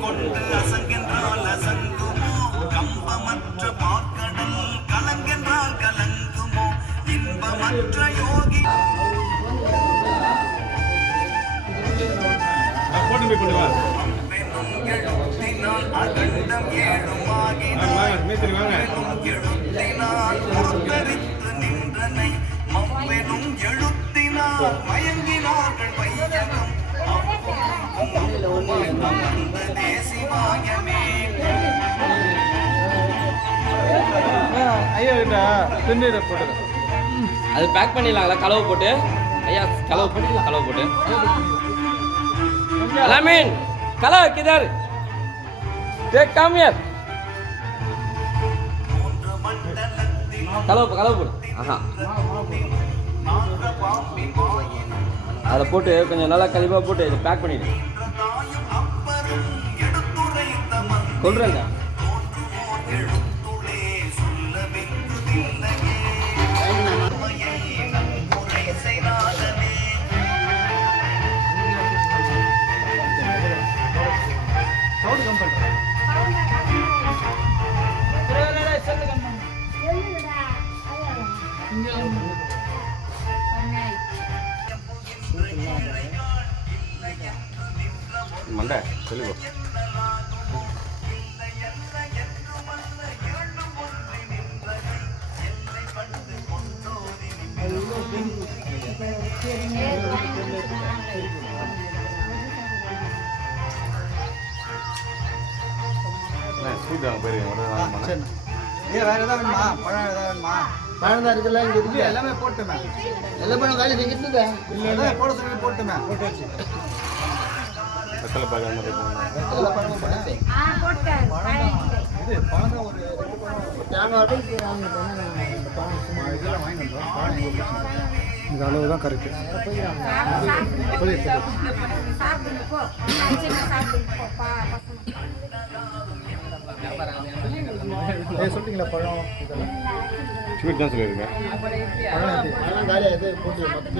கொண்டு அசங்கென்றால் அசங்குமோ, கம்பமற்ற பார்க்கடல் கலங்கென்றால் கலங்குமோ, இன்பமற்ற யோகி எழுத்தினால் அகண்டம் ஏழுமாகினான், எழுத்தினால் பொறுத்தரித்து நின்றனை மவ்வெனும் எழுத்தினால் மயங்கினார்கள் வையகம் தேசிவாயமே. ஐயா கிட்ட திண்ணீரை போட்டு அது பேக் பண்ணிடலாங்களா? கலவை போட்டு ஐயா, கலவை போட்டுக்கலாம். கலவை போட்டு அலாமீன் கலவை கிதார் டேக் கம் ஹியர். கலவை கலவை போடு. ஆஹா, அதை போட்டு கொஞ்சம் நல்லா கழிவாக போட்டு இதை பேக் பண்ணிடு. சொல்கிறேங்க. மண்டை சொல்லுங்க. ஸ்வீட் வாங்க போயிருக்கேன். வேற ஏதாவது வேணுமா? பழம் ஏதாவது வேணுமா? பழம் தான் இருக்குல்ல, இங்கே இருக்கு. எல்லாமே போட்டுமே. எல்லா பழம் காலி செஞ்சுட்டு இல்லை போட சொல்லி போட்டுமே. போட்டு வச்சு வெத்தலை பழம் இது பழம் தான் ஒரு தேங்காய் இதெல்லாம் வாங்கி வந்தோம். பழம் இந்த அளவு தான் கரெக்டு. சொல்லிட்டீங்களா பழம்? இதெல்லாம் ஸ்வீட் தான் சொல்லியிருக்கேன். பழம் காலியாக இது போட்டு